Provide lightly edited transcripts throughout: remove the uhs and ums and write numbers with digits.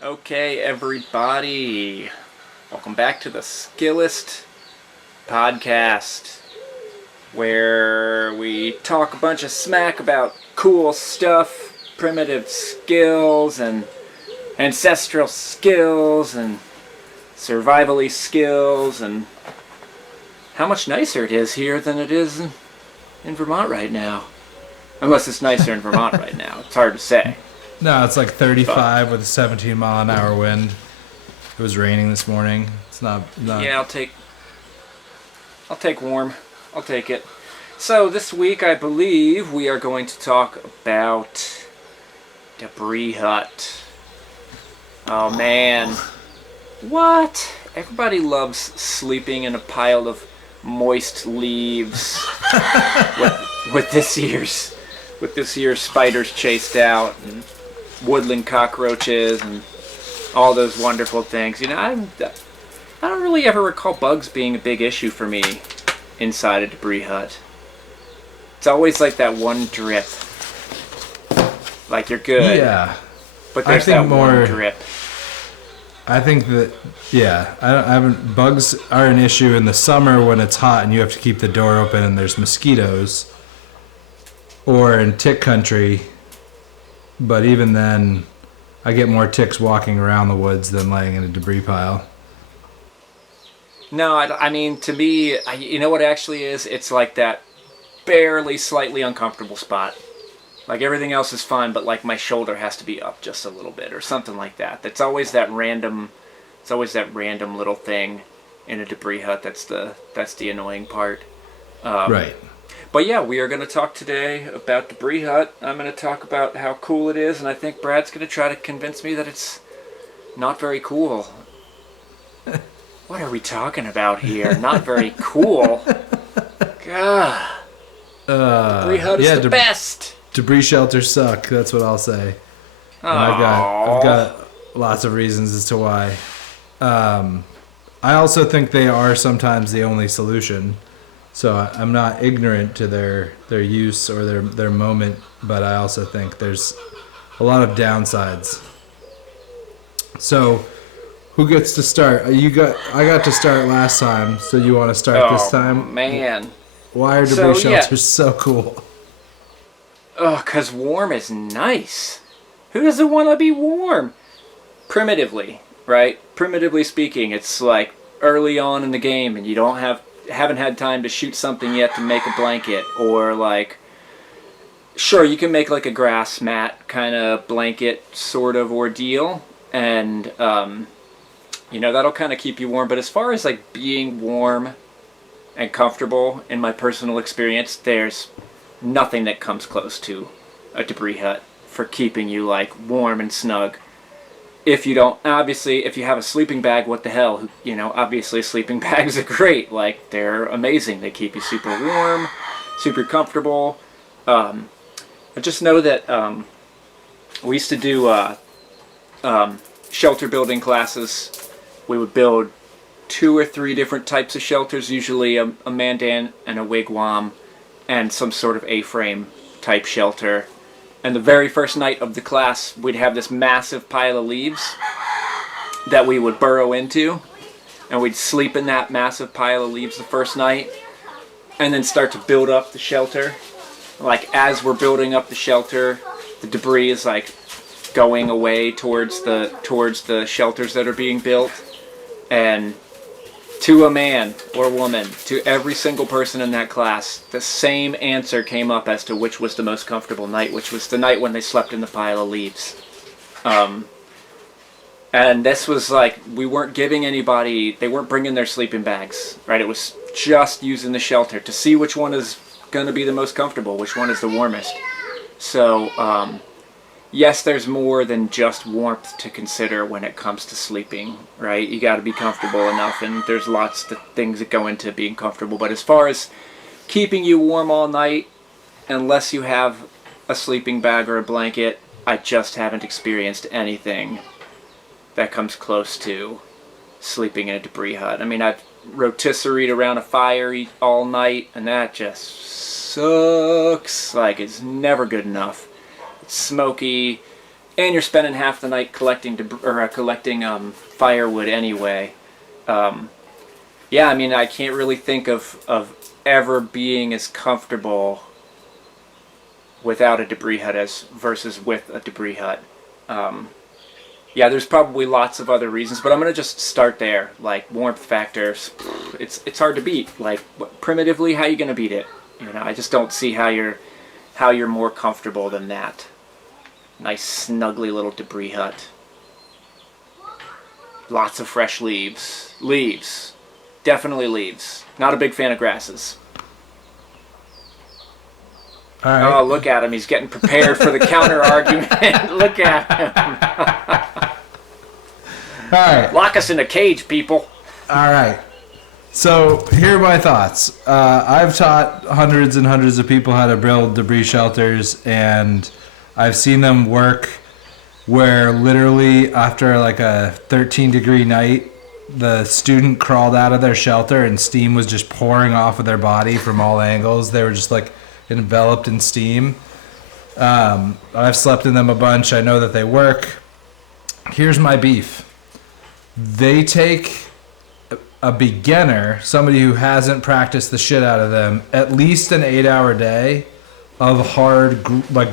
Okay, everybody. Welcome back to the Skillist podcast, where we talk a bunch of smack about cool stuff, primitive skills, and ancestral skills, and survivally skills, and how much nicer it is here than it is in Vermont right now. Unless it's nicer in Vermont right now. It's hard to say. No, it's like 35 with a 17-mile-an-hour wind. It was raining this morning. It's not. Yeah, I'll take warm. I'll take it. So this week, I believe we are going to talk about debris hut. Oh man, what? Everybody loves sleeping in a pile of moist leaves with this year's spiders chased out and woodland cockroaches and all those wonderful things. You know, I don't really ever recall bugs being a big issue for me inside a debris hut. It's always like that one drip. Like you're good. Yeah. But there's that one drip. I think that, yeah, I haven't. Bugs are an issue in the summer when it's hot and you have to keep the door open and there's mosquitoes. Or in tick country. But even then, I get more ticks walking around the woods than laying in a debris pile. No, I mean, to me, you know what it actually is? It's like that barely slightly uncomfortable spot. Like everything else is fine, but like my shoulder has to be up just a little bit or something like that. It's always that random little thing in a debris hut that's the annoying part. Right. But yeah, we are going to talk today about debris hut. I'm going to talk about how cool it is, and I think Brad's going to try to convince me that it's not very cool. What are we talking about here? Not very cool. God. Debris hut is the best. Debris shelters suck. That's what I'll say. And I've got lots of reasons as to why. I also think they are sometimes the only solution. So I'm not ignorant to their use or their moment, but I also think there's a lot of downsides. So who gets to start? I got to start last time, so you want to start this time? Oh, man. Why are debris shelters so cool? Oh, 'cause warm is nice. Who doesn't want to be warm? Primitively, right? Primitively speaking, it's like early on in the game and you haven't had time to shoot something yet to make a blanket, or like, sure, you can make like a grass mat kind of blanket sort of ordeal, and that'll kind of keep you warm. But as far as like being warm and comfortable, in my personal experience, there's nothing that comes close to a debris hut for keeping you like warm and snug. If you have a sleeping bag, what the hell? Obviously sleeping bags are great. Like, they're amazing. They keep you super warm, super comfortable. I just know that we used to do shelter building classes. We would build 2 or 3 different types of shelters, usually a mandan and a wigwam, and some sort of A-frame type shelter. And the very first night of the class, we'd have this massive pile of leaves that we would burrow into, and we'd sleep in that massive pile of leaves the first night, and then start to build up the shelter. Like, as we're building up the shelter, the debris is like going away towards the shelters that are being built, and to a man or woman, to every single person in that class, the same answer came up as to which was the most comfortable night, which was the night when they slept in the pile of leaves. And this was like, we weren't giving anybody, they weren't bringing their sleeping bags, right? It was just using the shelter to see which one is going to be the most comfortable, which one is the warmest. So, yes, there's more than just warmth to consider when it comes to sleeping, right? You got to be comfortable enough, and there's lots of things that go into being comfortable. But as far as keeping you warm all night, unless you have a sleeping bag or a blanket, I just haven't experienced anything that comes close to sleeping in a debris hut. I mean, I've rotisseried around a fire all night, and that just sucks. Like, it's never good enough. It's smoky, and you're spending half the night collecting collecting firewood anyway. Yeah, I mean, I can't really think of ever being as comfortable without a debris hut as versus with a debris hut. Yeah, there's probably lots of other reasons, but I'm gonna just start there. Like warmth factors, it's hard to beat. Like primitively, how you gonna beat it? You know, I just don't see how you're more comfortable than that. Nice, snuggly little debris hut. Lots of fresh leaves. Leaves. Definitely leaves. Not a big fan of grasses. All right. Oh, look at him. He's getting prepared for the counter argument. Look at him. All right. Lock us in a cage, people. All right. So here are my thoughts. I've taught hundreds and hundreds of people how to build debris shelters, and I've seen them work where literally after like a 13-degree night, the student crawled out of their shelter and steam was just pouring off of their body from all angles. They were just like enveloped in steam. I've slept in them a bunch. I know that they work. Here's my beef. They take a beginner, somebody who hasn't practiced the shit out of them, at least an 8-hour day of hard,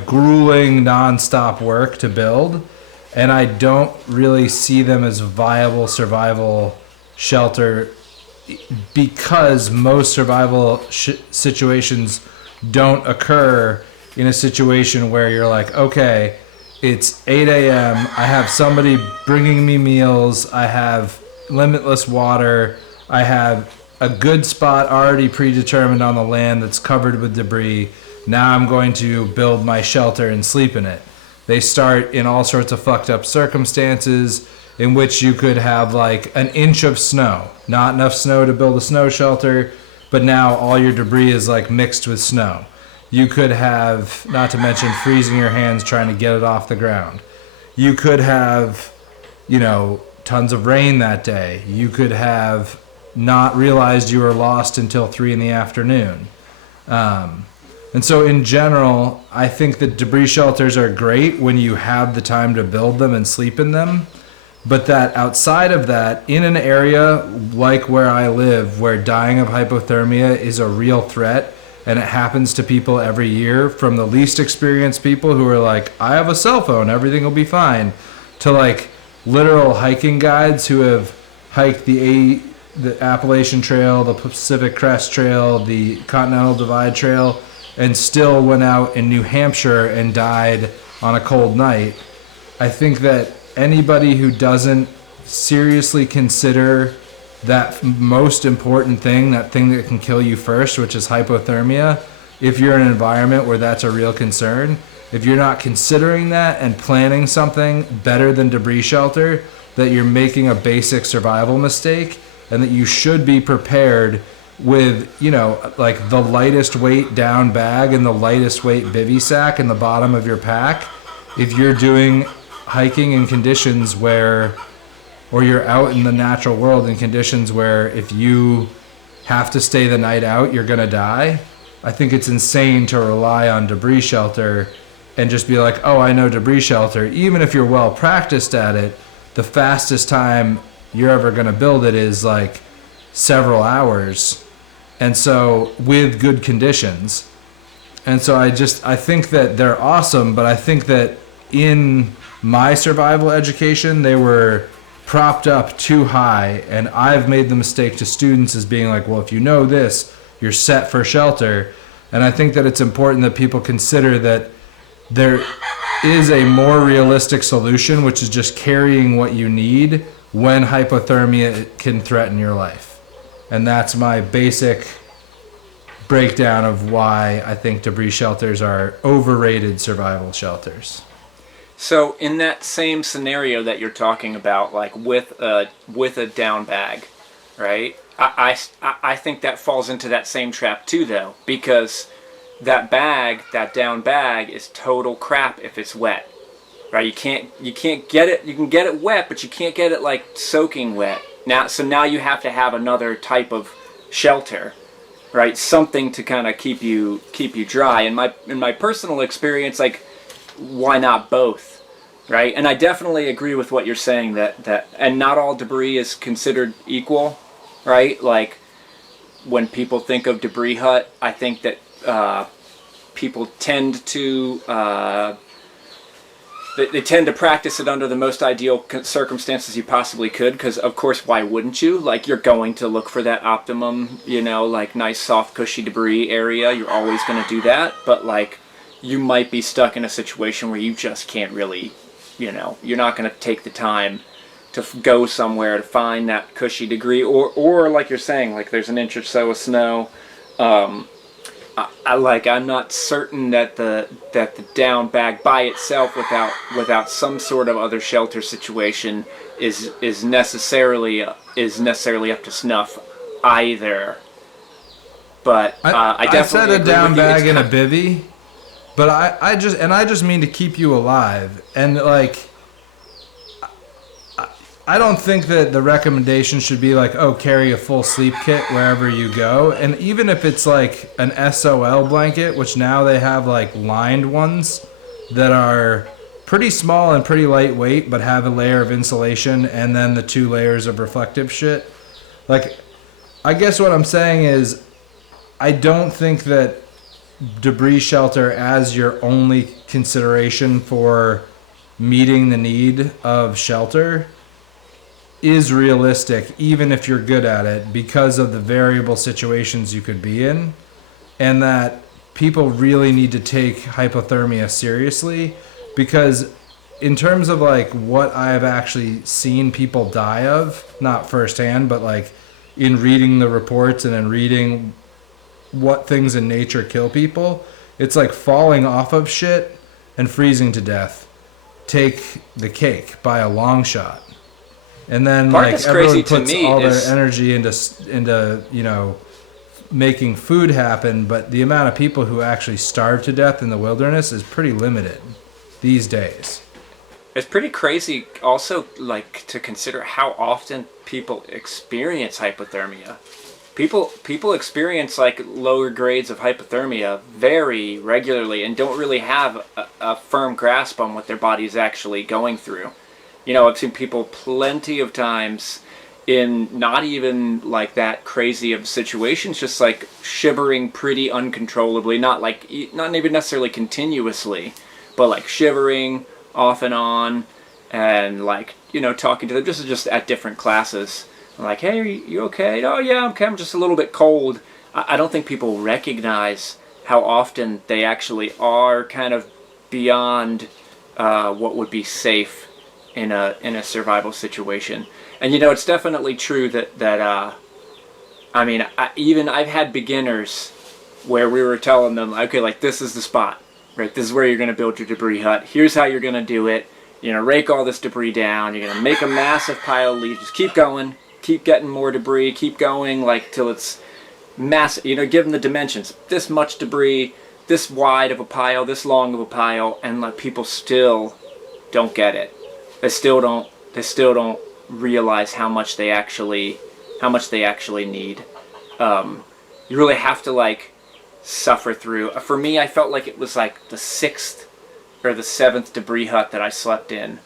grueling, non-stop work to build. And I don't really see them as viable survival shelter because most survival situations don't occur in a situation where you're like, okay, it's 8 a.m. I have somebody bringing me meals. I have limitless water. I have a good spot already predetermined on the land that's covered with debris. Now I'm going to build my shelter and sleep in it. They start in all sorts of fucked up circumstances in which you could have like an inch of snow. Not enough snow to build a snow shelter, but now all your debris is like mixed with snow. You could have, not to mention freezing your hands trying to get it off the ground. You could have, tons of rain that day. You could have not realized you were lost until 3 in the afternoon. And so in general, I think that debris shelters are great when you have the time to build them and sleep in them. But that outside of that, in an area like where I live, where dying of hypothermia is a real threat, and it happens to people every year, from the least experienced people who are like, I have a cell phone, everything will be fine, to like literal hiking guides who have hiked the Appalachian Trail, the Pacific Crest Trail, the Continental Divide Trail, and still went out in New Hampshire and died on a cold night. I think that anybody who doesn't seriously consider that most important thing, that thing that can kill you first, which is hypothermia, if you're in an environment where that's a real concern, if you're not considering that and planning something better than debris shelter, that you're making a basic survival mistake, and that you should be prepared with, like the lightest weight down bag and the lightest weight bivy sack in the bottom of your pack. If you're doing hiking in conditions where, or you're out in the natural world in conditions where if you have to stay the night out, you're going to die. I think it's insane to rely on debris shelter and just be like, oh, I know debris shelter. Even if you're well practiced at it, the fastest time you're ever going to build it is like several hours. And so with good conditions. And so I think that they're awesome, but I think that in my survival education, they were propped up too high. And I've made the mistake to students as being like, well, if you know this, you're set for shelter. And I think that it's important that people consider that there is a more realistic solution, which is just carrying what you need when hypothermia can threaten your life. And that's my basic breakdown of why I think debris shelters are overrated survival shelters. So in that same scenario that you're talking about, like with a down bag, right? I think that falls into that same trap too, though, because that down bag is total crap if it's wet, right? You can't get it. You can get it wet, but you can't get it like soaking wet. Now you have to have another type of shelter, right? Something to kind of keep you dry. In my personal experience, like, why not both? right? And I definitely agree with what you're saying that and not all debris is considered equal, right? Like when people think of debris hut, I think that people tend to they tend to practice it under the most ideal circumstances you possibly could, because of course, why wouldn't you? Like, you're going to look for that optimum, like nice soft cushy debris area. You're always going to do that, but like you might be stuck in a situation where you just can't really, you're not going to take the time to go somewhere to find that cushy degree, or like you're saying, like there's an inch or so of snow. I'm not certain that the down bag by itself, without some sort of other shelter situation, is necessarily up to snuff either. But I definitely said a down bag and a bivvy, but I just mean to keep you alive. And like, I don't think that the recommendation should be like, oh, carry a full sleep kit wherever you go. And even if it's like an SOL blanket, which now they have like lined ones that are pretty small and pretty lightweight, but have a layer of insulation and then the 2 layers of reflective shit. Like, I guess what I'm saying is, I don't think that debris shelter as your only consideration for meeting the need of shelter is realistic, even if you're good at it, because of the variable situations you could be in, and that people really need to take hypothermia seriously, because in terms of like what I've actually seen people die of, not firsthand, but like in reading the reports and in reading what things in nature kill people, it's like falling off of shit and freezing to death take the cake by a long shot. And then like everyone puts all their energy into making food happen, but the amount of people who actually starve to death in the wilderness is pretty limited these days. It's pretty crazy also, like, to consider how often people experience hypothermia. People experience like lower grades of hypothermia very regularly and don't really have a firm grasp on what their body is actually going through. I've seen people plenty of times in not even like that crazy of situations, just like shivering pretty uncontrollably, not even necessarily continuously, but like shivering off and on, and like, talking to them just at different classes. I'm like, hey, are you okay? Oh yeah, I'm okay. I'm just a little bit cold. I don't think people recognize how often they actually are kind of beyond what would be safe in a survival situation. And it's definitely true that I've had beginners where we were telling them, okay, like, this is the spot, right? This is where you're going to build your debris hut. Here's how you're going to do it. You're going to rake all this debris down. You're going to make a massive pile of leaves. Just keep going. Keep getting more debris. Keep going, like, till it's massive. Give them the dimensions. This much debris, this wide of a pile, this long of a pile, and like, people still don't get it. They still don't realize how much they actually need. You really have to like suffer through. For me, I felt like it was like the 6th or the 7th debris hut that I slept in,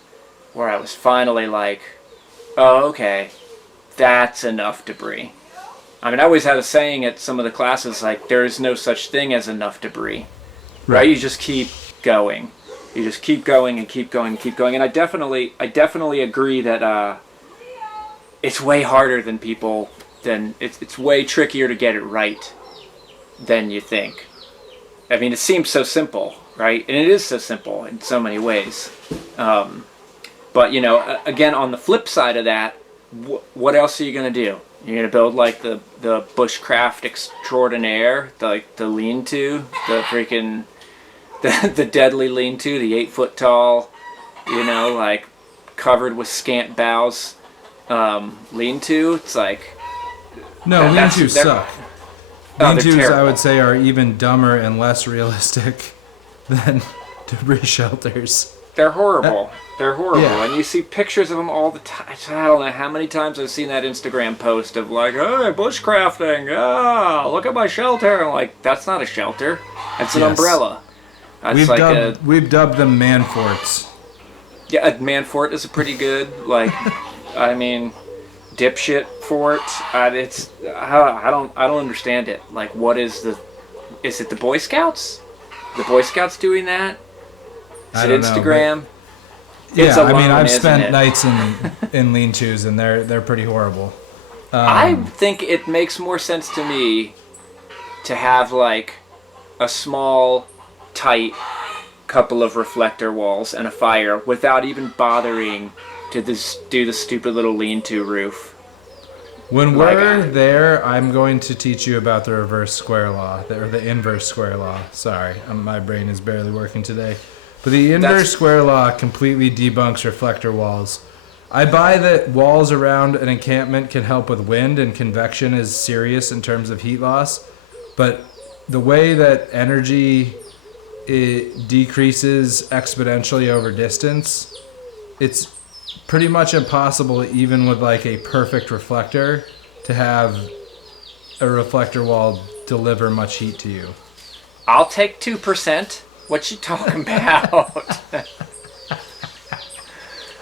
where I was finally like, oh, okay, that's enough debris. I always had a saying at some of the classes, like, there is no such thing as enough debris, right? You just keep going. You just keep going and keep going and keep going. And I definitely agree that it's way harder than it's way trickier to get it right than you think. It seems so simple, right? And it is so simple in so many ways. But, again, on the flip side of that, what else are you going to do? You're going to build like the bushcraft extraordinaire, the lean-to, the freaking... The deadly lean-to, the 8-foot tall, like covered with scant boughs lean-to. It's like, no, lean-tos suck. Lean-tos, I would say, are even dumber and less realistic than debris shelters. They're horrible. They're horrible, yeah. And you see pictures of them all the time. I don't know how many times I've seen that Instagram post of like, hey, bushcrafting, look at my shelter. I'm like, that's not a shelter. That's an umbrella. We've dubbed them man forts. Yeah, a man fort is a pretty good, like, I mean, dipshit fort. I don't understand it. Like, what is it the Boy Scouts? The Boy Scouts doing that? Is I it don't Instagram? know. Yeah, Alone, I mean, I've isn't spent it? nights in lean-tos, and they're pretty horrible. I think it makes more sense to me to have, like, a small, tight couple of reflector walls and a fire without even bothering to do the stupid little lean-to roof. When we're there, I'm going to teach you about the reverse square law, or the inverse square law. Sorry, my brain is barely working today. But the inverse square law completely debunks reflector walls. I buy that walls around an encampment can help with wind, and convection is serious in terms of heat loss. But the way that energy it decreases exponentially over distance, it's pretty much impossible, even with like a perfect reflector, to have a reflector wall deliver much heat to you. I'll take 2%. What you talking about?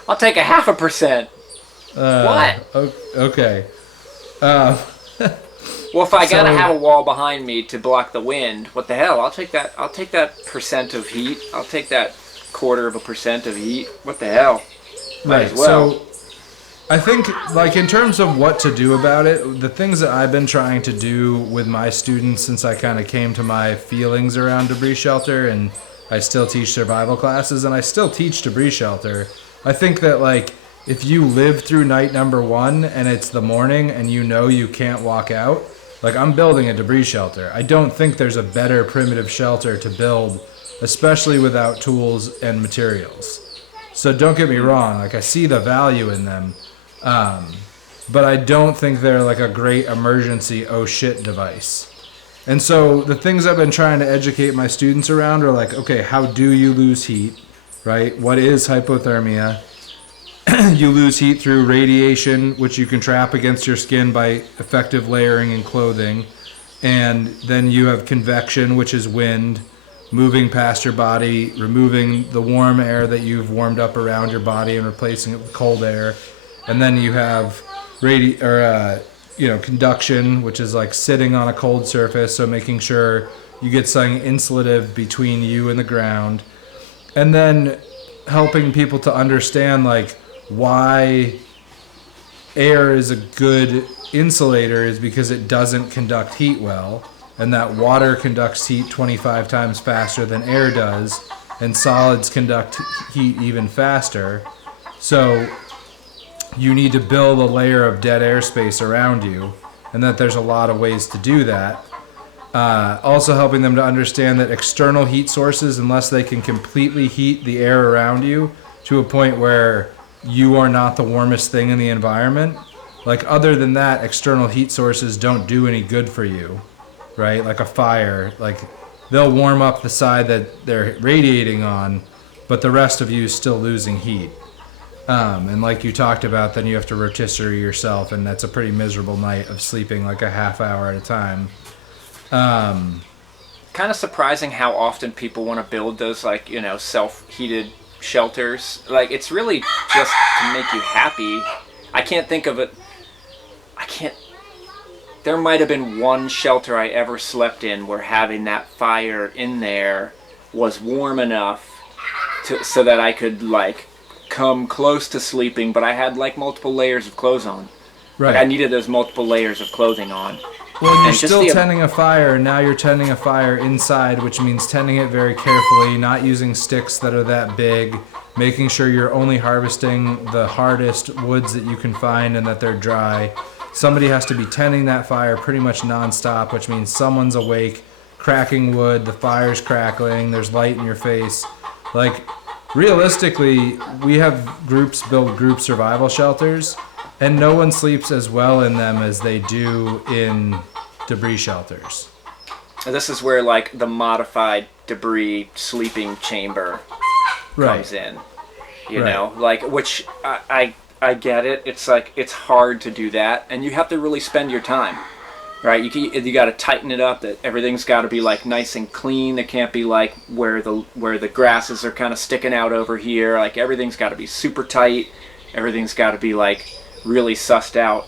I'll take 0.5%. What? Okay. Well, if I gotta have a wall behind me to block the wind, what the hell? I'll take that. I'll take that percent of heat. I'll take that 0.25% of heat. What the hell? Might as well. So I think, like, in terms of what to do about it, the things that I've been trying to do with my students since I kind of came to my feelings around debris shelter, and I still teach survival classes, and I still teach debris shelter. I think that, like, if you live through night number 1 and it's the morning and you know you can't walk out, like, I'm building a debris shelter. I don't think there's a better primitive shelter to build, especially without tools and materials. So don't get me wrong, like, I see the value in them, but I don't think they're like a great emergency oh shit device. And so the things I've been trying to educate my students around are like, okay, how do you lose heat, right? What is hypothermia? You lose heat through radiation, which you can trap against your skin by effective layering and clothing. And then you have convection, which is wind, moving past your body, removing the warm air that you've warmed up around your body and replacing it with cold air. And then you have conduction, which is like sitting on a cold surface, so making sure you get something insulative between you and the ground. And then helping people to understand, like, why air is a good insulator is because it doesn't conduct heat well, and that water conducts heat 25 times faster than air does, and solids conduct heat even faster. So you need to build a layer of dead airspace around you, and that there's a lot of ways to do that. Also helping them to understand that external heat sources, unless they can completely heat the air around you to a point where you are not the warmest thing in the environment, like, other than that, external heat sources don't do any good for you, right? Like a fire, like, they'll warm up the side that they're radiating on, but the rest of you is still losing heat. And like you talked about, then you have to rotisserie yourself, and that's a pretty miserable night of sleeping like a half hour at a time. Kind of surprising how often people want to build those, like, self-heated shelters. Like, it's really just to make you happy. I can't think of it. There might have been one shelter I ever slept in where having that fire in there was warm enough so that I could, like, come close to sleeping, but I had, like, multiple layers of clothes on. Right. Like, I needed those multiple layers of clothing on. Well, you're still tending a fire, and now you're tending a fire inside, which means tending it very carefully, not using sticks that are that big, making sure you're only harvesting the hardest woods that you can find and that they're dry. Somebody has to be tending that fire pretty much nonstop, which means someone's awake, cracking wood, the fire's crackling, there's light in your face. Like, realistically, we have groups build group survival shelters, and no one sleeps as well in them as they do in debris shelters. This is where, like, the modified debris sleeping chamber comes in. You know, like, which I get it. It's like, it's hard to do that, and you have to really spend your time. right? You got to tighten it up. That everything's got to be like nice and clean. It can't be like where the grasses are kind of sticking out over here. Like everything's got to be super tight. Everything's got to be like really sussed out.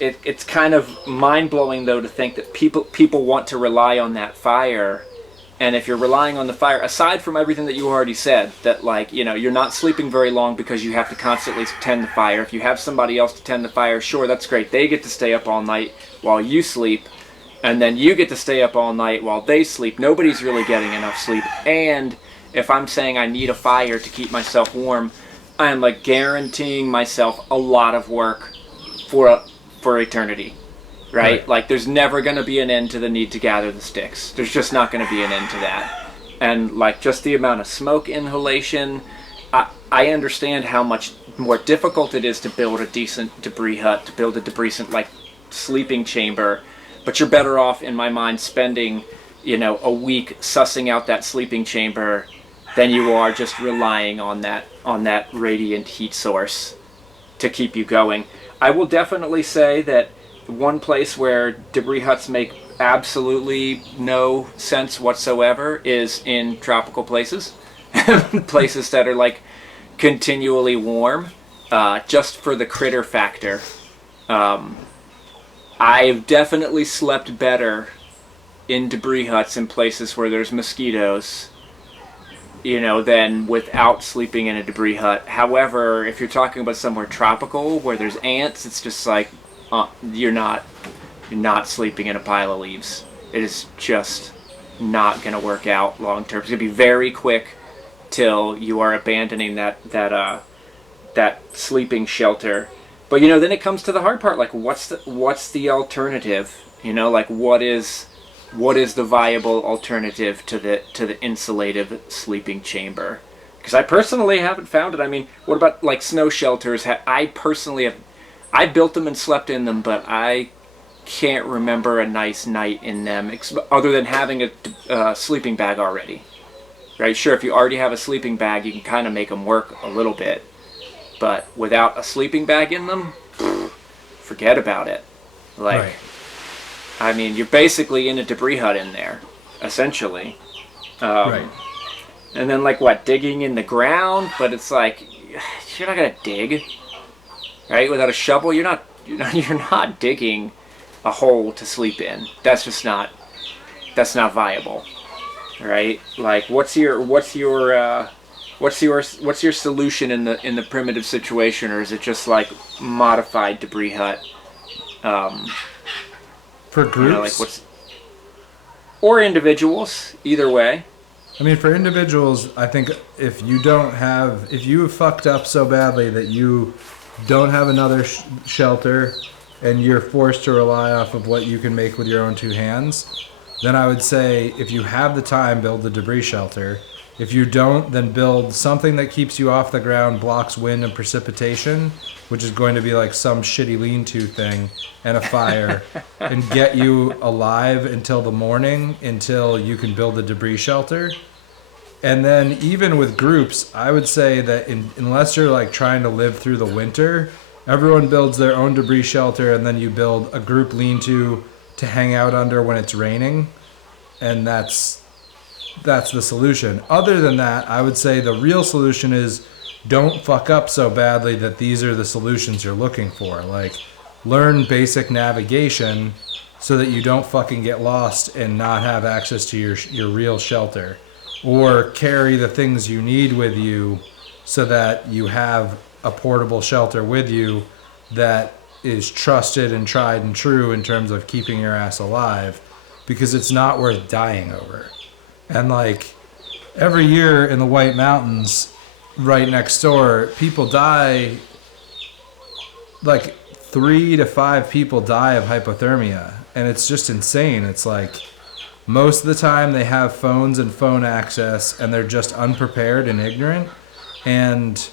It's kind of mind blowing though to think that people want to rely on that fire. And if you're relying on the fire, aside from everything that you already said, that like, you know, you're not sleeping very long because you have to constantly tend the fire. If you have somebody else to tend the fire, sure, that's great. They get to stay up all night while you sleep, and then you get to stay up all night while they sleep. Nobody's really getting enough sleep. And if I'm saying I need a fire to keep myself warm, I am like guaranteeing myself a lot of work for eternity. Right? Like, there's never going to be an end to the need to gather the sticks. There's just not going to be an end to that. And, like, just the amount of smoke inhalation, I understand how much more difficult it is to build a decent debris hut, to build a decent, like, sleeping chamber. But you're better off, in my mind, spending, you know, a week sussing out that sleeping chamber than you are just relying on that radiant heat source to keep you going. I will definitely say that one place where debris huts make absolutely no sense whatsoever is in tropical places. Places that are like continually warm, just for the critter factor. I've definitely slept better in debris huts in places where there's mosquitoes, you know, than without sleeping in a debris hut. However, if you're talking about somewhere tropical where there's ants, it's just like, you're not sleeping in a pile of leaves. It is just not going to work out long term. It's going to be very quick till you are abandoning that sleeping shelter. But you know, then it comes to the hard part. Like, what's the alternative? You know, like what is the viable alternative to the insulative sleeping chamber? Because I personally haven't found it. I mean, what about like snow shelters? I built them and slept in them, but I can't remember a nice night in them, other than having a sleeping bag already. Right? Sure, if you already have a sleeping bag, you can kind of make them work a little bit. But without a sleeping bag in them, forget about it. Like, right. I mean, you're basically in a debris hut in there, essentially. Right. And then, like, what, digging in the ground? But it's like, you're not going to dig. Right, without a shovel, you're not digging a hole to sleep in. That's not viable, right? Like, what's your solution in the primitive situation, or is it just like modified debris hut? For groups, you know, like or individuals, either way. I mean, for individuals, I think if you have fucked up so badly that you don't have another shelter and you're forced to rely off of what you can make with your own two hands, then I would say if you have the time, build the debris shelter. If you don't, then build something that keeps you off the ground, blocks wind and precipitation, which is going to be like some shitty lean-to thing, and a fire, and get you alive until the morning, until you can build the debris shelter. And then even with groups, I would say that unless you're like trying to live through the winter, everyone builds their own debris shelter, and then you build a group lean-to hang out under when it's raining, and that's the solution. Other than that, I would say the real solution is don't fuck up so badly that these are the solutions you're looking for. Like, learn basic navigation so that you don't fucking get lost and not have access to your real shelter. Or carry the things you need with you so that you have a portable shelter with you that is trusted and tried and true in terms of keeping your ass alive, because it's not worth dying over. And like every year in the White Mountains right next door, people die, like 3 to 5 people die of hypothermia, and it's just insane. It's like most of the time they have phones and phone access, and they're just unprepared and ignorant, and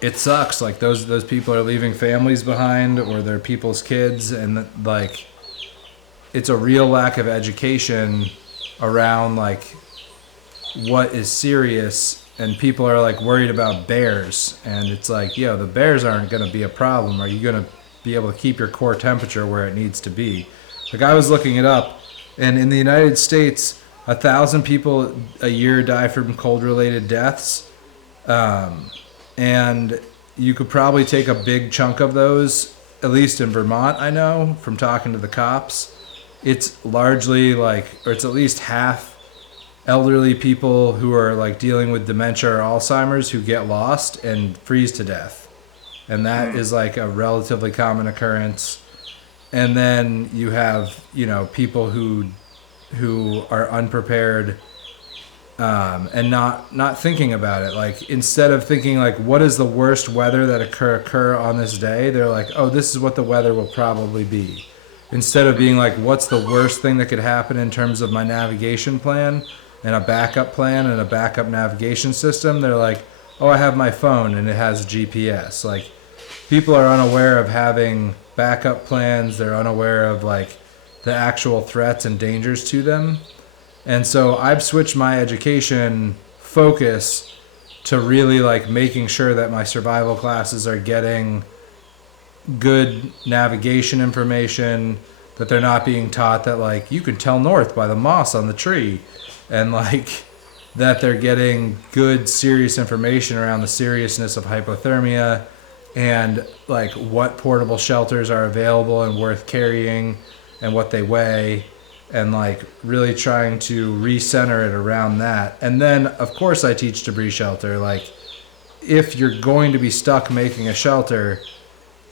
it sucks. Like those people are leaving families behind, or they're people's kids, and like it's a real lack of education around like what is serious and people are like worried about bears, and it's like, yo, the bears aren't going to be a problem. Are you going to be able to keep your core temperature where it needs to be? Like, I was looking it up, and in the United States, 1,000 people a year die from cold-related deaths, and you could probably take a big chunk of those, at least in Vermont, I know, from talking to the cops. It's largely like, or it's at least half elderly people who are like dealing with dementia or Alzheimer's who get lost and freeze to death. And that is like a relatively common occurrence. And then you have, you know, people who are unprepared, and not thinking about it. Like, instead of thinking like, what is the worst weather that occur on this day, they're like, oh, this is what the weather will probably be. Instead of being like, what's the worst thing that could happen in terms of my navigation plan and a backup plan and a backup navigation system, they're like, oh, I have my phone and it has GPS. Like, people are unaware of having backup plans. They're unaware of like the actual threats and dangers to them. And so I've switched my education focus to really like making sure that my survival classes are getting good navigation information, that they're not being taught that like you can tell north by the moss on the tree, and like that they're getting good serious information around the seriousness of hypothermia and like what portable shelters are available and worth carrying and what they weigh, and like really trying to recenter it around that. And then of course I teach debris shelter. Like, if you're going to be stuck making a shelter,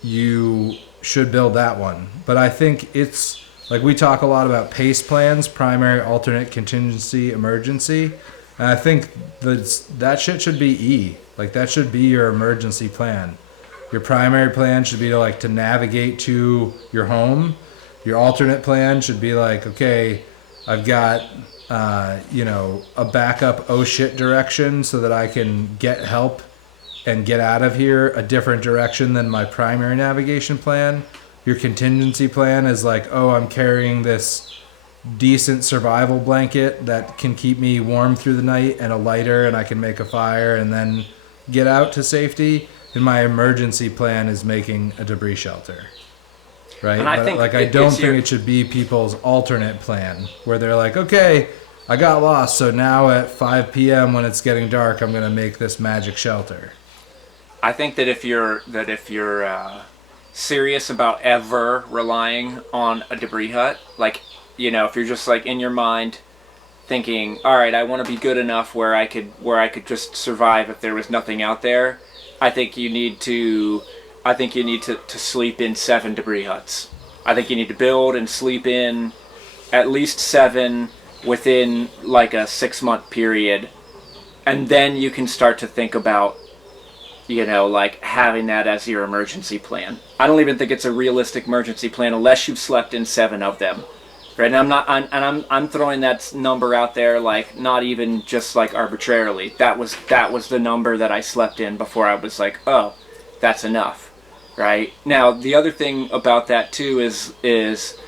you should build that one. But I think it's like, we talk a lot about PACE plans, primary, alternate, contingency, emergency. And I think that shit should be E. Like, that should be your emergency plan. Your primary plan should be to navigate to your home. Your alternate plan should be like, okay, I've got, a backup oh shit direction so that I can get help and get out of here a different direction than my primary navigation plan. Your contingency plan is like, oh, I'm carrying this decent survival blanket that can keep me warm through the night and a lighter, and I can make a fire and then get out to safety. And my emergency plan is making a debris shelter. Right? And I think I don't think it should be people's alternate plan where they're like, okay, I got lost, so now at 5 p.m. when it's getting dark, I'm going to make this magic shelter. I think that if you're serious about ever relying on a debris hut, like, if you're just like in your mind thinking, all right, I want to be good enough where I could just survive if there was nothing out there, I think you need to sleep in 7 debris huts. I think you need to build and sleep in at least 7 within like a 6-month period, and then you can start to think about like having that as your emergency plan. I don't even think it's a realistic emergency plan unless you've slept in 7 of them. Right? And I'm throwing that number out there, like, not even just like arbitrarily. That was the number that I slept in before I was like, oh, that's enough. Right? Now, the other thing about that too is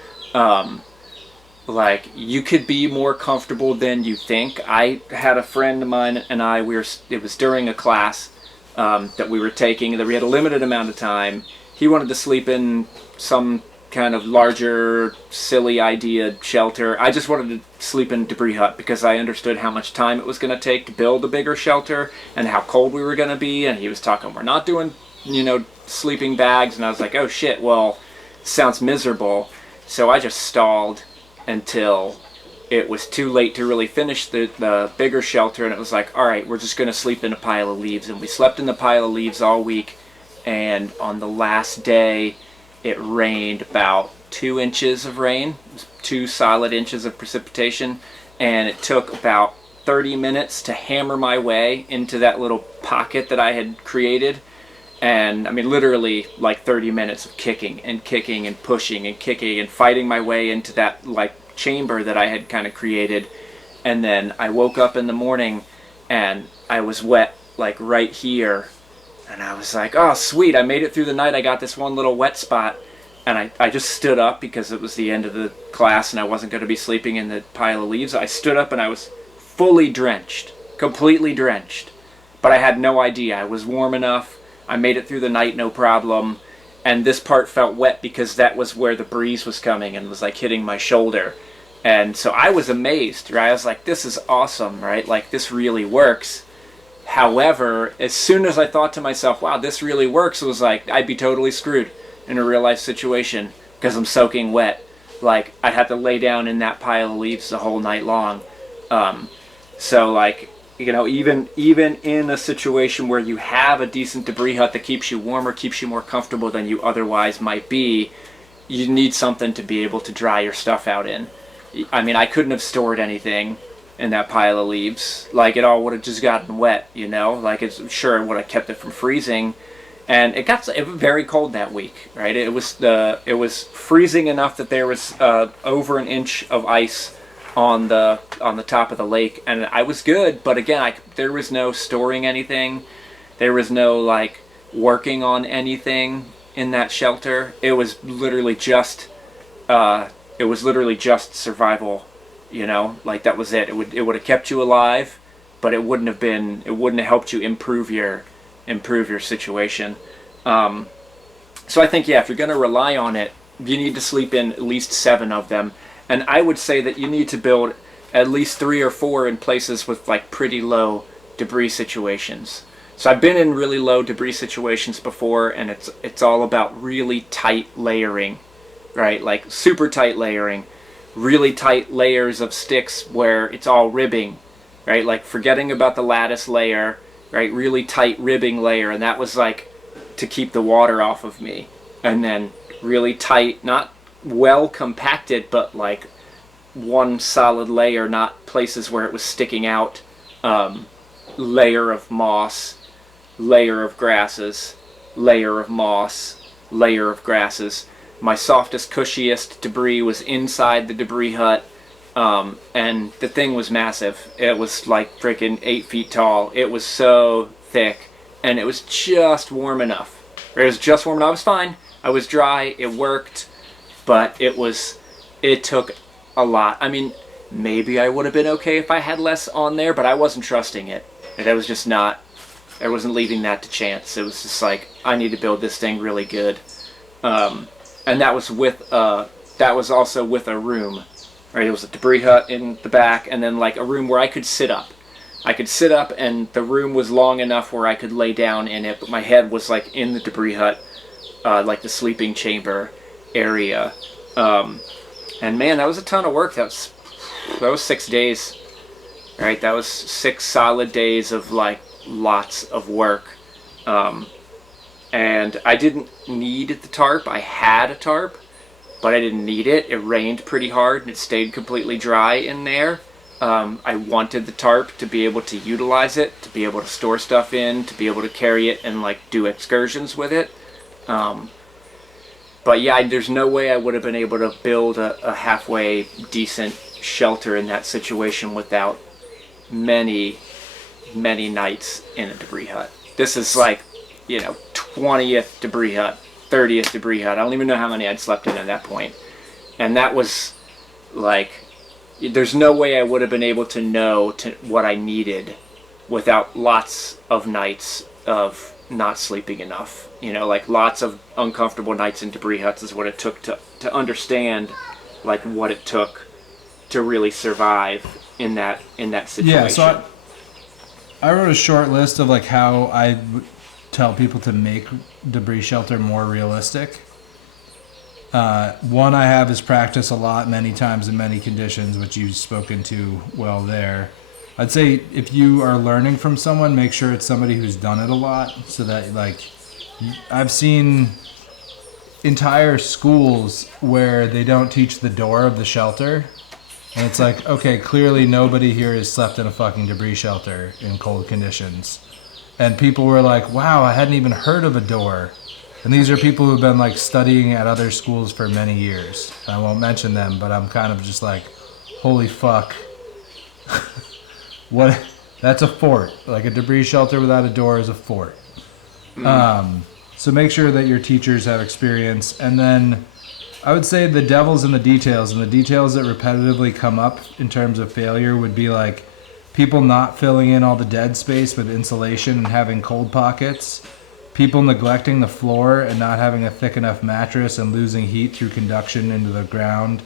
like, you could be more comfortable than you think. I had a friend of mine and it was during a class that we were taking, that we had a limited amount of time. He wanted to sleep in some kind of larger, silly idea shelter. I just wanted to sleep in a debris hut because I understood how much time it was going to take to build a bigger shelter and how cold we were going to be. And he was talking, we're not doing, sleeping bags. And I was like, oh shit, well, sounds miserable. So I just stalled until it was too late to really finish the bigger shelter, and it was like, all right, we're just going to sleep in a pile of leaves. And we slept in the pile of leaves all week, and on the last day, it rained about 2 inches of rain, 2 solid inches of precipitation, and it took about 30 minutes to hammer my way into that little pocket that I had created. And I mean, literally like 30 minutes of kicking and pushing and kicking and fighting my way into that like chamber that I had kind of created. And then I woke up in the morning and I was wet like right here, and I was like, oh sweet, I made it through the night. I got this one little wet spot, and I just stood up because it was the end of the class and I wasn't going to be sleeping in the pile of leaves. I stood up and I was fully drenched, completely drenched. but I had no idea. I was warm enough. I made it through the night, no problem. And this part felt wet because that was where the breeze was coming and was like hitting my shoulder. And so I was amazed, right? I was like, this is awesome, right? Like, this really works. However, as soon as I thought to myself, wow, this really works, it was like, I'd be totally screwed in a real life situation because I'm soaking wet. Like, I'd have to lay down in that pile of leaves the whole night long. So, like, you know, even in a situation where you have a decent debris hut that keeps you warmer, keeps you more comfortable than you otherwise might be, you need something to be able to dry your stuff out in. I mean, I couldn't have stored anything in that pile of leaves. Like, it all would have just gotten wet, you know? Like, it's sure it would have kept it from freezing. And it was very cold that week, right? It was freezing enough that there was over an inch of ice on the top of the lake, and I was good. But again, there was no storing anything. There was no like working on anything in that shelter. It was literally just survival, you know. Like, that was it. It would have kept you alive, but it wouldn't have helped you improve your situation. So I think, yeah, if you're going to rely on it, you need to sleep in at least 7 of them. And I would say that you need to build at least 3 or 4 in places with like pretty low debris situations. So I've been in really low debris situations before, and it's all about really tight layering, right? Like super tight layering, really tight layers of sticks where it's all ribbing, right? Like forgetting about the lattice layer, right? Really tight ribbing layer, and that was like to keep the water off of me. And then really tight, not well compacted, but like one solid layer, not places where it was sticking out, layer of moss, layer of grasses, layer of moss, layer of grasses. My softest, cushiest debris was inside the debris hut, and the thing was massive. It was like freaking 8 feet tall. It was so thick, and it was just warm enough. It was just warm enough. I was fine. I was dry. It worked. But it took a lot. I mean, maybe I would have been okay if I had less on there, but I wasn't trusting it. And I wasn't leaving that to chance. It was just like, I need to build this thing really good. And that was also with a room, right? It was a debris hut in the back, and then like a room where I could sit up. I could sit up, and the room was long enough where I could lay down in it, but my head was like in the debris hut, like the sleeping chamber area. And man, that was a ton of work. That was 6 days, right? That was 6 solid days of like lots of work. And I didn't need the tarp. I had a tarp, but I didn't need it. It rained pretty hard and it stayed completely dry in there. I wanted the tarp to be able to utilize it, to be able to store stuff in, to be able to carry it and like do excursions with it. But yeah, there's no way I would have been able to build a halfway decent shelter in that situation without many, many nights in a debris hut. This is like, 20th debris hut, 30th debris hut. I don't even know how many I'd slept in at that point. And that was like, there's no way I would have been able to know what I needed without lots of nights of not sleeping enough. Like lots of uncomfortable nights in debris huts is what it took to understand like what it took to really survive in that situation. Yeah, so I wrote a short list of like how I would tell people to make debris shelter more realistic. One I have is practice a lot, many times in many conditions, which you've spoken to well there. I'd say if you are learning from someone, make sure it's somebody who's done it a lot, so that like I've seen entire schools where they don't teach the door of the shelter, and it's like, okay, clearly nobody here has slept in a fucking debris shelter in cold conditions, and people were like, wow, I hadn't even heard of a door. And these are people who've been like studying at other schools for many years. I won't mention them, but I'm kind of just like, holy fuck. What? That's a fort. Like a debris shelter without a door is a fort. So make sure that your teachers have experience. And then I would say the devil's in the details, and the details that repetitively come up in terms of failure would be like people not filling in all the dead space with insulation and having cold pockets, people neglecting the floor and not having a thick enough mattress and losing heat through conduction into the ground,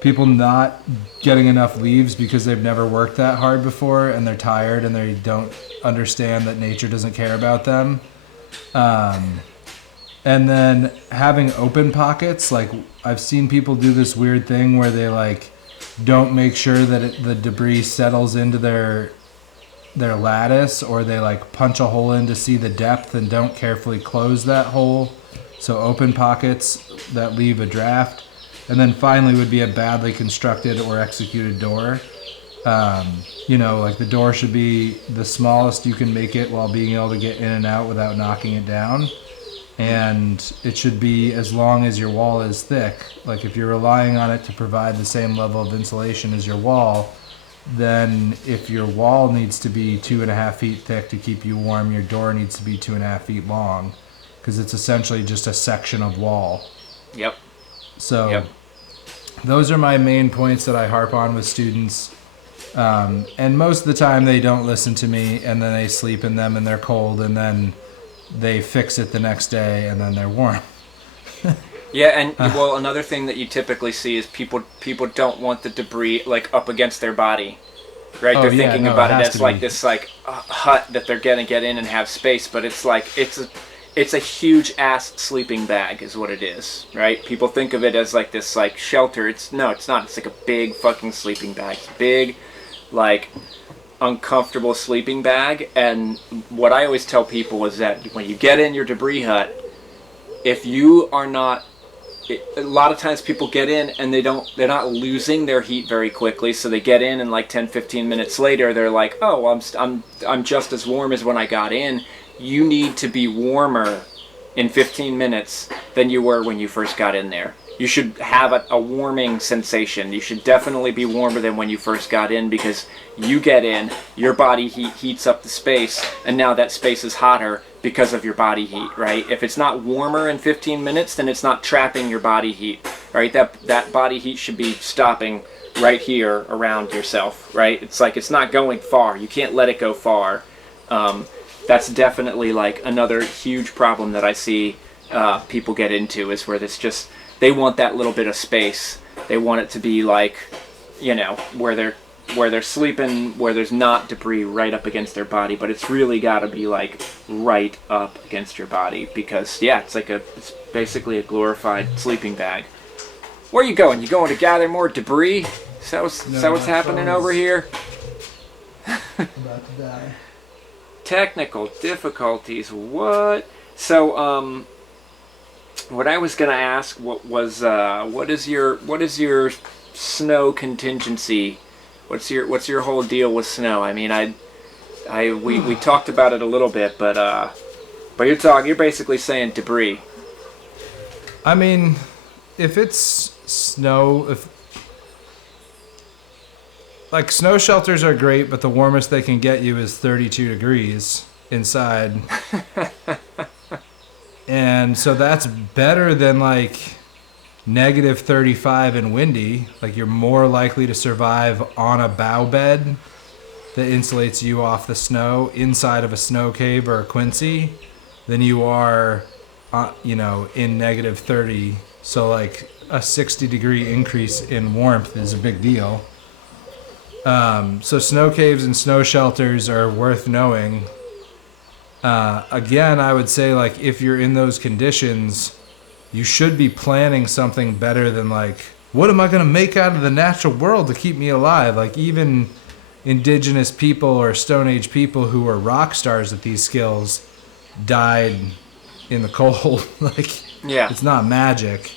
people not getting enough leaves because they've never worked that hard before and they're tired and they don't understand that nature doesn't care about them. And then having open pockets, like I've seen people do this weird thing where they like don't make sure that the debris settles into their lattice, or they like punch a hole in to see the depth and don't carefully close that hole. So open pockets that leave a draft. And then finally would be a badly constructed or executed door. Like the door should be the smallest you can make it while being able to get in and out without knocking it down. And it should be as long as your wall is thick. Like if you're relying on it to provide the same level of insulation as your wall, then if your wall needs to be 2.5 feet thick to keep you warm, your door needs to be 2.5 feet long, because it's essentially just a section of wall. Yep. So those are my main points that I harp on with students. And most of the time they don't listen to me, and then they sleep in them and they're cold, and then they fix it the next day and then they're warm. Yeah, and well, another thing that you typically see is people don't want the debris like up against their body, right? They're thinking about it as like this like hut that they're gonna get in and have space, but it's like it's a huge ass sleeping bag is what it is, right? People think of it as like this like shelter. It's not. It's like a big fucking sleeping bag. It's big, like uncomfortable sleeping bag. And what I always tell people is that when you get in your debris hut, if you are not, a lot of times people get in and they're not losing their heat very quickly, so they get in and like 10-15 minutes later they're like, oh, I'm just as warm as when I got in. You need to be warmer in 15 minutes than you were when you first got in there. You should have a warming sensation. You should definitely be warmer than when you first got in, because you get in, your body heat heats up the space, and now that space is hotter because of your body heat, right? If it's not warmer in 15 minutes, then it's not trapping your body heat, right? That body heat should be stopping right here around yourself, right? It's like it's not going far. You can't let it go far. That's definitely like another huge problem that I see people get into, is where this just, they want that little bit of space. They want it to be like, where they're sleeping, where there's not debris right up against their body, but it's really got to be like right up against your body, because it's basically a glorified sleeping bag. Where are you going? You going to gather more debris? Is that what's happening over here? About to die. Technical difficulties. What? So, what I was gonna ask what is your snow contingency? What's your whole deal with snow? I mean, we talked about it a little bit, but you're basically saying debris. I mean, if it's snow, like snow shelters are great, but the warmest they can get you is 32 degrees inside. And so that's better than like negative 35 and windy. Like you're more likely to survive on a bough bed that insulates you off the snow inside of a snow cave or a quincy than you are, in negative 30. So like a 60-degree increase in warmth is a big deal. So snow caves and snow shelters are worth knowing. Again, I would say like if you're in those conditions, you should be planning something better than like, what am I going to make out of the natural world to keep me alive? Like even indigenous people or Stone Age people who were rock stars at these skills died in the cold. It's not magic.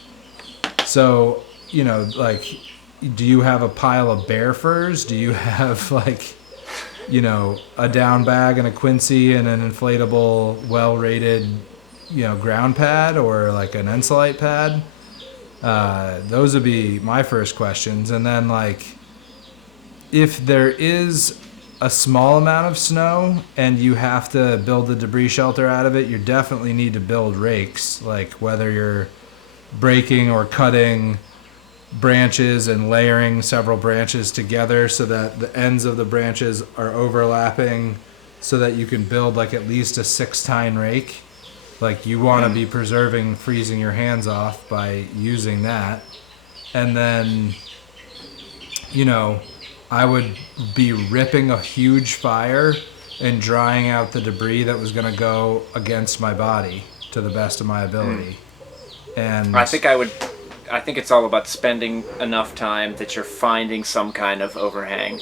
So, do you have a pile of bear furs? Do you have a down bag and a quincy and an inflatable, well-rated, ground pad, or like an Ensolite pad? Those would be my first questions. And then if there is a small amount of snow and you have to build a debris shelter out of it, you definitely need to build rakes, like whether you're breaking or cutting branches and layering several branches together so that the ends of the branches are overlapping so that you can build like at least a 6-tine rake. Like you want to be preserving freezing your hands off by using that. And then, you know, I would be ripping a huge fire and drying out the debris that was going to go against my body to the best of my ability. And I think it's all about spending enough time that you're finding some kind of overhang.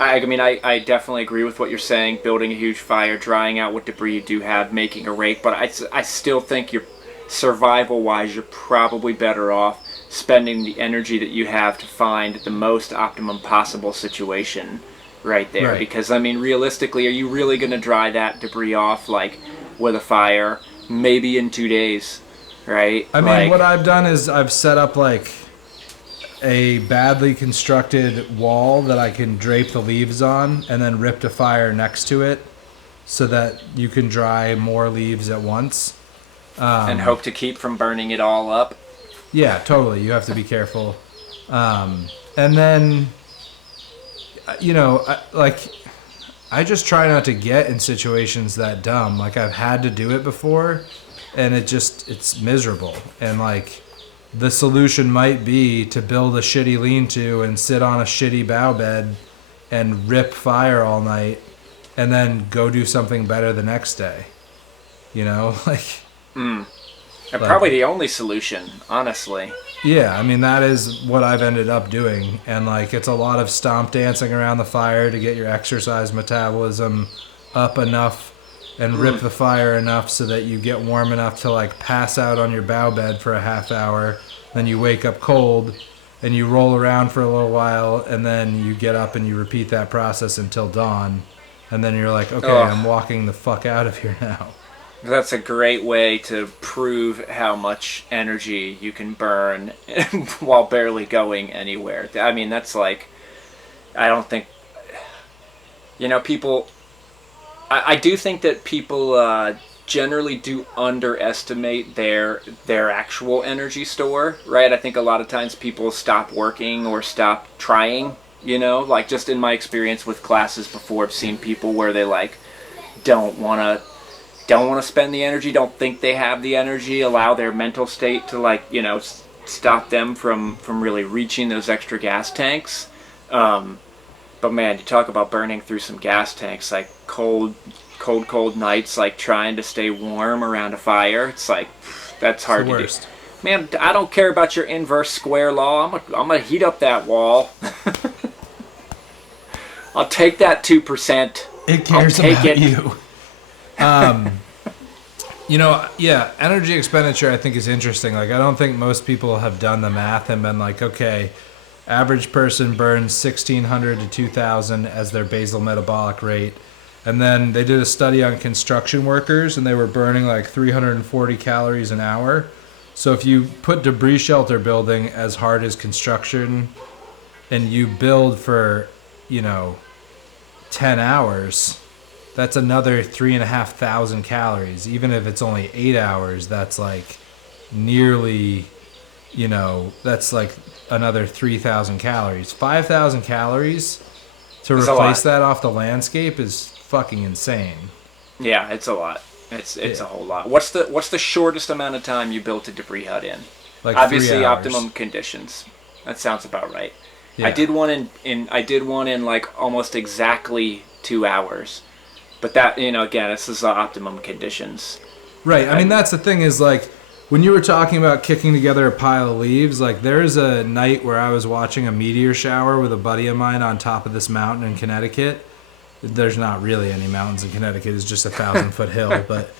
I mean, I definitely agree with what you're saying, building a huge fire, drying out what debris you do have, making a rake, but I still think you're, survival-wise, you're probably better off spending the energy that you have to find the most optimum possible situation right there. Right. Because, I mean, realistically, are you really going to dry that debris off, like, with a fire? Maybe in 2 days, right? I mean, what I've done is I've set up, like, a badly constructed wall that I can drape the leaves on and then ripped a fire next to it so that you can dry more leaves at once. And hope to keep from burning it all up. Yeah, totally. You have to be careful. And then, you know, I just try not to get in situations that dumb. Like, I've had to do it before, and it's miserable. And, like, the solution might be to build a shitty lean-to and sit on a shitty bough bed and rip fire all night and then go do something better the next day. You know, like... And probably the only solution, honestly. Yeah, I mean, that is what I've ended up doing. And, like, it's a lot of stomp dancing around the fire to get your exercise metabolism up enough and rip the fire enough so that you get warm enough to, like, pass out on your bough bed for a half hour. Then you wake up cold and you roll around for a little while and then you get up and you repeat that process until dawn. And then you're like, okay, I'm walking the fuck out of here now. That's a great way to prove how much energy you can burn while barely going anywhere. I mean, that's like, I don't think, you know, people, I do think that people generally do underestimate their actual energy store, right? I think a lot of times people stop working or stop trying, you know, like just in my experience with classes before, I've seen people where they like don't want to spend the energy, don't think they have the energy, allow their mental state to, like, you know, stop them from really reaching those extra gas tanks. But man, you talk about burning through some gas tanks, like cold nights, like trying to stay warm around a fire. It's like, that's hard to do. Man, I don't care about your inverse square law. I'm gonna heat up that wall. I'll take that 2%. It cares about you. You know, yeah, energy expenditure I think is interesting. Like, I don't think most people have done the math and been like, okay, average person burns 1,600 to 2,000 as their basal metabolic rate. And then they did a study on construction workers and they were burning like 340 calories an hour. So if you put debris shelter building as hard as construction and you build for, you know, 10 hours... that's another 3,500 calories. Even if it's only 8 hours, that's like nearly, you know, that's like another 3,000 calories. 5,000 calories to replace that off the landscape is fucking insane. Yeah, it's a lot. It's a whole lot. What's the shortest amount of time you built a debris hut in? Like obviously 3 hours. Optimum conditions. That sounds about right. Yeah. I did one in like almost exactly 2 hours. But that, you know, again, this is optimum conditions. Right. I mean, that's the thing is, like, when you were talking about kicking together a pile of leaves, like, there's a night where I was watching a meteor shower with a buddy of mine on top of this mountain in Connecticut. There's not really any mountains in Connecticut. It's just a 1,000-foot hill. But,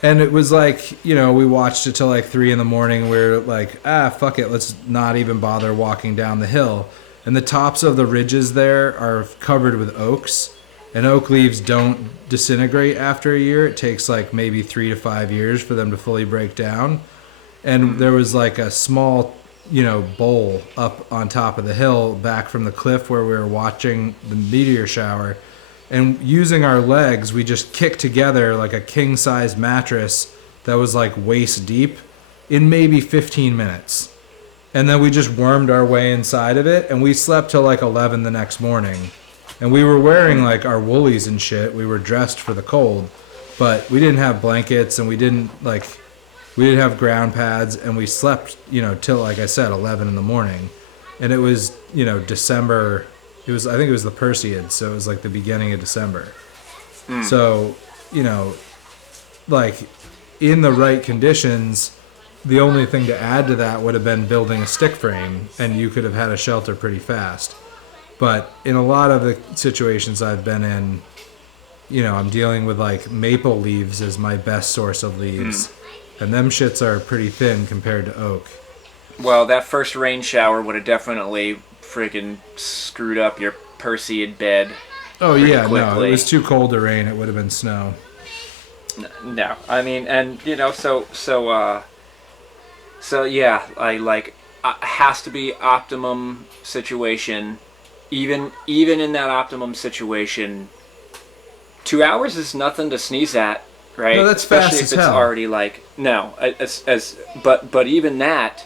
and it was like, you know, we watched it till like 3 a.m. We were like, fuck it. Let's not even bother walking down the hill. And the tops of the ridges there are covered with oaks. And oak leaves don't disintegrate after a year. It takes like maybe 3 to 5 years for them to fully break down. And there was like a small, you know, bowl up on top of the hill back from the cliff where we were watching the meteor shower. And using our legs, we just kicked together like a king-size mattress that was like waist deep in maybe 15 minutes. And then we just wormed our way inside of it, and we slept till like 11 the next morning. And we were wearing like our woolies and shit. We were dressed for the cold, but we didn't have blankets, and we didn't have ground pads, and we slept, till, like I said, 11 in the morning. And it was, December. I think it was the Perseid, so it was like the beginning of December. So, like in the right conditions, the only thing to add to that would have been building a stick frame, and you could have had a shelter pretty fast. But in a lot of the situations I've been in, I'm dealing with like maple leaves as my best source of leaves. And them shits are pretty thin compared to oak. Well, that first rain shower would have definitely freaking screwed up your Perseid bed. Oh yeah, quickly. No, it was too cold to rain. It would have been snow. No, I mean, and so yeah, has to be optimum situation. Even in that optimum situation, 2 hours is nothing to sneeze at, right? No, that's especially fast if as it's hell. already like no, but even that,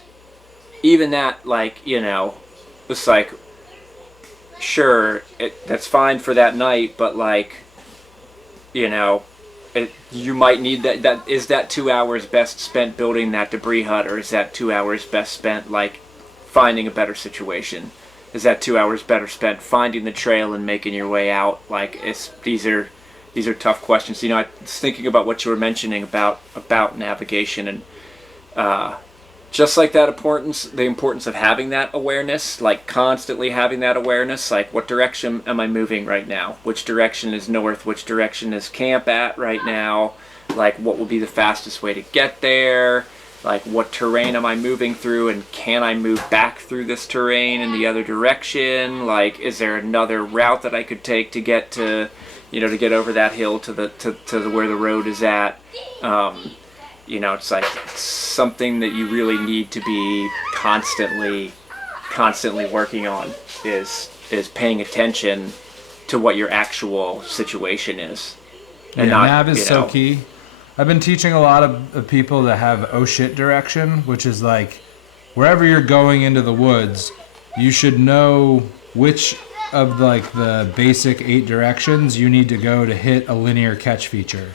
like it's like sure that's fine for that night, but like you might need that is that 2 hours best spent building that debris hut, or is that 2 hours best spent like finding a better situation? Is that 2 hours better spent finding the trail and making your way out? Like these are tough questions. I was thinking about what you were mentioning about navigation, and just like that the importance of having that awareness, like constantly having that awareness, like what direction am I moving right now? Which direction is north? Which direction is camp at right now? Like what will be the fastest way to get there? Like what terrain am I moving through, and can I move back through this terrain in the other direction? Like is there another route that I could take to get to to get over that hill to where the road is at? It's like something that you really need to be constantly working on is paying attention to what your actual situation is. And nav is so key. I've been teaching a lot of people to have oh shit direction, which is like wherever you're going into the woods, you should know which of like the basic 8 directions you need to go to hit a linear catch feature.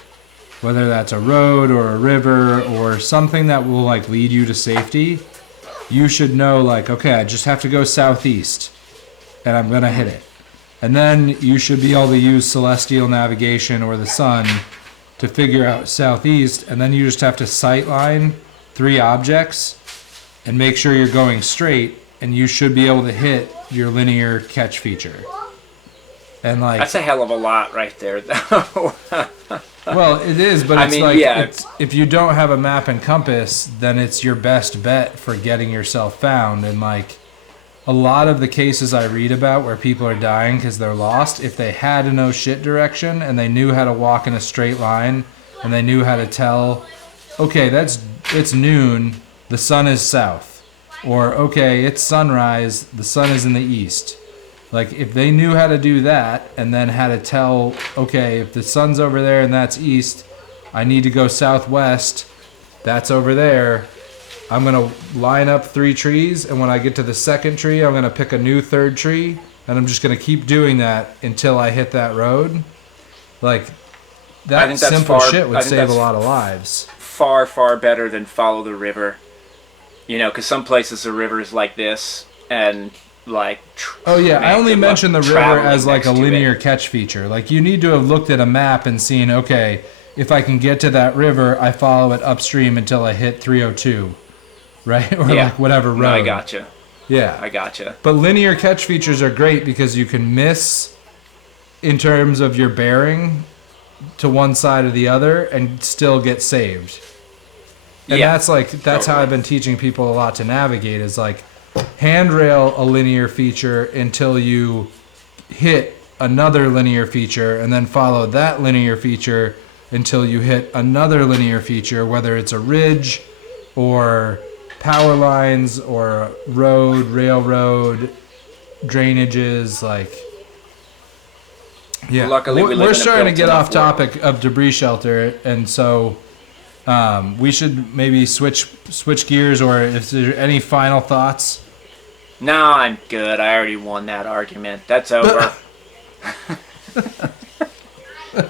Whether that's a road or a river or something that will like lead you to safety, you should know like, okay, I just have to go southeast and I'm going to hit it. And then you should be able to use celestial navigation or the sun to figure out southeast, and then you just have to sightline 3 objects and make sure you're going straight, and you should be able to hit your linear catch feature. And like that's a hell of a lot right there, though. Well, it is, but it's if you don't have a map and compass, then it's your best bet for getting yourself found. And like a lot of the cases I read about where people are dying because they're lost, if they had a no shit direction and they knew how to walk in a straight line and they knew how to tell, okay, it's noon, the sun is south, or okay, it's sunrise, the sun is in the east. Like if they knew how to do that and then how to tell, okay, if the sun's over there and that's east, I need to go southwest, that's over there. I'm going to line up 3 trees, and when I get to the second tree, I'm going to pick a new 3rd tree, and I'm just going to keep doing that until I hit that road. Like, that simple shit would save a lot of lives. Far, far better than follow the river. Because some places the river is like this, and like... Oh yeah, I only mention the river as like a linear catch feature. Like, you need to have looked at a map and seen, okay, if I can get to that river, I follow it upstream until I hit 302. Right? Or like whatever road. No, I gotcha. Yeah. I gotcha. But linear catch features are great because you can miss in terms of your bearing to one side or the other and still get saved. And that's how I've been teaching people a lot to navigate is like handrail a linear feature until you hit another linear feature and then follow that linear feature until you hit another linear feature, whether it's a ridge or power lines or road, railroad, drainages, like... Yeah, Luckily, we're starting to get off topic of debris shelter, and so We should maybe switch gears, or if there any final thoughts. No, I'm good. I already won that argument. That's over.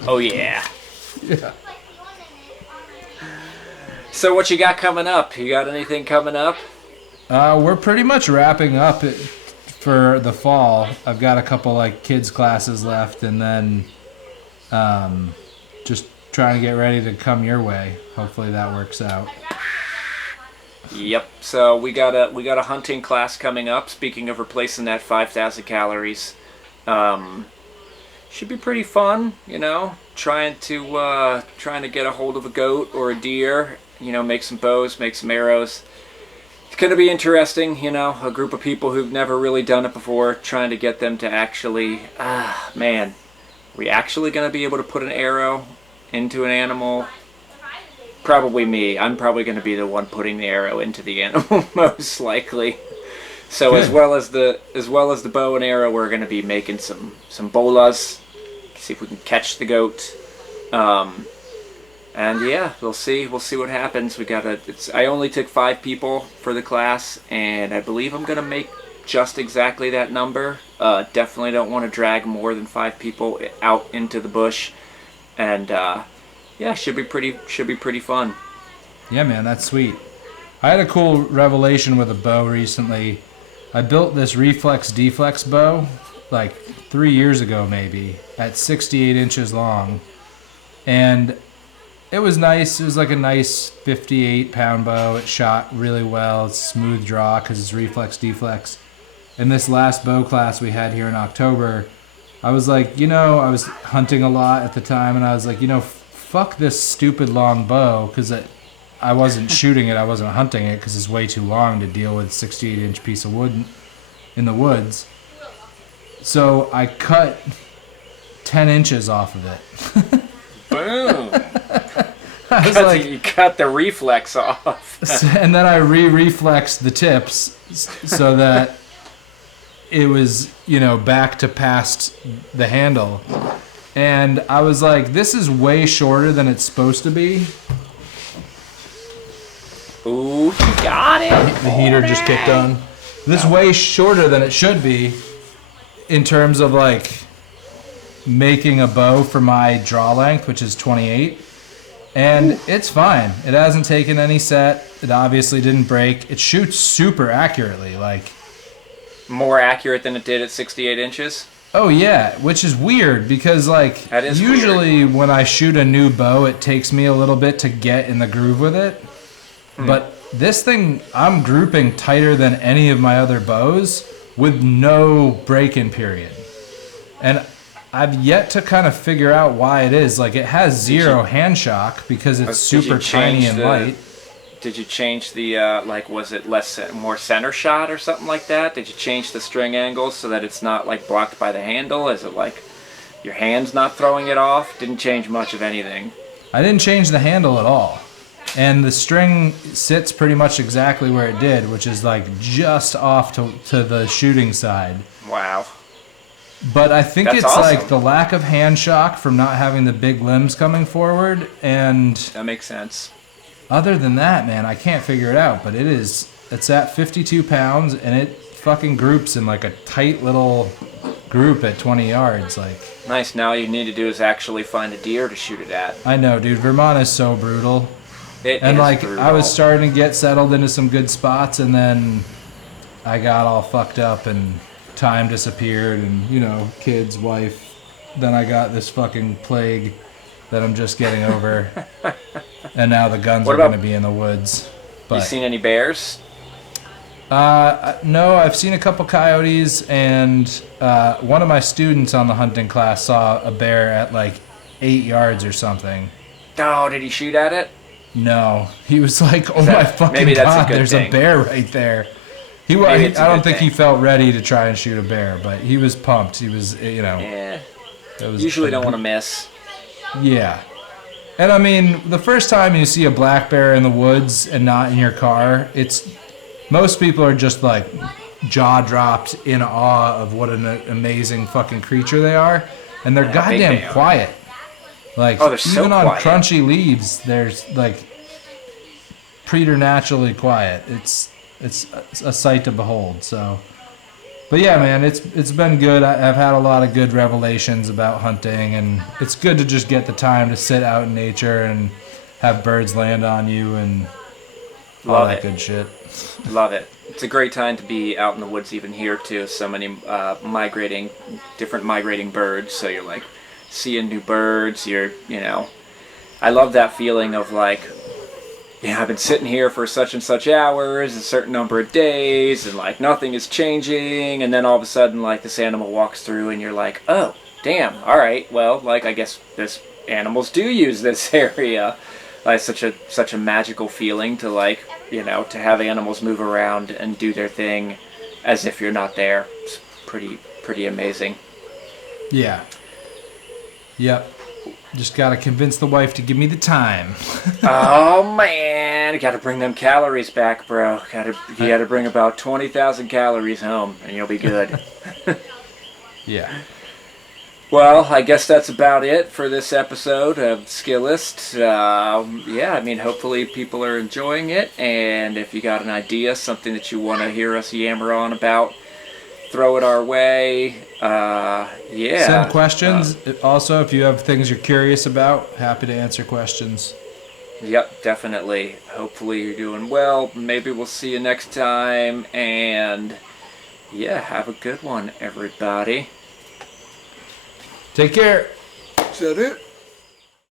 Oh, yeah. Yeah. So what you got coming up? You got anything coming up? We're pretty much wrapping up for the fall. I've got a couple like kids classes left, and then just trying to get ready to come your way. Hopefully that works out. Yep. So we got a hunting class coming up. Speaking of replacing that 5,000 calories, should be pretty fun. You know, trying to get a hold of a goat or a deer. You know, make some bows, make some arrows. It's going to be interesting. You know, a group of people who've never really done it before, trying to get them to actually. Man, are we actually going to be able to put an arrow into an animal? Probably me. I'm probably going to be the one putting the arrow into the animal, most likely. So Good. as well as the bow and arrow, we're going to be making some bolas. See if we can catch the goat. And yeah, we'll see what happens. I only took 5 people for the class, and I believe I'm going to make just exactly that number. Definitely don't want to drag more than 5 people out into the bush. And yeah, should be pretty fun. Yeah, man, that's sweet. I had a cool revelation with a bow recently. I built this reflex deflex bow like 3 years ago maybe at 68 inches long, and it was nice. It was like a nice 58-pound bow. It shot really well. It's smooth draw because it's reflex deflex. In this last bow class we had here in October, I was like, I was hunting a lot at the time, and I was like, fuck this stupid long bow, because I wasn't shooting it, I wasn't hunting it, because it's way too long to deal with a 68-inch piece of wood in the woods. So I cut 10 inches off of it. Boom. I was like, you cut the reflex off. And then I reflexed the tips so that it was, back to past the handle. And I was like, this is way shorter than it's supposed to be. Ooh, you got it. The heater just kicked on. This is way shorter than it should be in terms of like making a bow for my draw length, which is 28. And it's fine. It hasn't taken any set. It obviously didn't break. It shoots super accurately. Like, more accurate than it did at 68 inches? Oh yeah, which is weird because like usually when I shoot a new bow, it takes me a little bit to get in the groove with it. But this thing, I'm grouping tighter than any of my other bows with no break-in period. And I've yet to kind of figure out why it is. Like, it has zero hand shock because it's super tiny and light. Did you change the, was it more center shot or something like that? Did you change the string angles so that it's not, like, blocked by the handle? Is it, like, your hand's not throwing it off? Didn't change much of anything. I didn't change the handle at all. And the string sits pretty much exactly where it did, which is, like, just off to the shooting side. Wow. But I think That's it's awesome. like the lack of hand shock from not having the big limbs coming forward, and that makes sense. Other than that, man, I can't figure it out. But it's at 52 pounds, and it fucking groups in like a tight little group at 20 yards. Like, nice. Now all you need to do is actually find a deer to shoot it at. I know, dude. Vermont is so brutal. It and is like brutal. I was starting to get settled into some good spots, and then I got all fucked up and time disappeared, and kids, wife. Then I got this fucking plague that I'm just getting over, and now the guns are going to be in the woods. But you seen any bears? No, I've seen a couple coyotes, and one of my students on the hunting class saw a bear at like 8 yards or something. Oh, did he shoot at it? No, he was like, "Oh my fucking god, there's a bear right there." I don't think he felt ready to try and shoot a bear, but he was pumped. He was, Yeah. Usually don't want to miss. Yeah. And I mean, the first time you see a black bear in the woods and not in your car, most people are just like jaw dropped in awe of what an amazing fucking creature they are, and they're goddamn quiet. Like, they're so even on quiet. crunchy leaves, there's like preternaturally quiet. It's a sight to behold. So, but yeah, man, it's been good. I've had a lot of good revelations about hunting, and it's good to just get the time to sit out in nature and have birds land on you and all that good shit. Love it. It's a great time to be out in the woods even here too. So many different migrating birds. So you're like seeing new birds. I love that feeling of like, I've been sitting here for such and such hours, a certain number of days, and like nothing is changing, and then all of a sudden like this animal walks through and you're like, oh, damn, alright, well, like I guess animals do use this area. Like such a magical feeling to like, to have animals move around and do their thing as if you're not there. It's pretty amazing. Yeah. Yep. Just gotta convince the wife to give me the time. Oh man, gotta bring them calories back, bro. You gotta bring about 20,000 calories home, and you'll be good. Yeah. Well, I guess that's about it for this episode of Skillist. Hopefully people are enjoying it, and if you got an idea, something that you want to hear us yammer on about, throw it our way. Send questions. Also, if you have things you're curious about, happy to answer questions. Yep, definitely. Hopefully you're doing well. Maybe we'll see you next time, and have a good one, everybody. Take care. Is that it?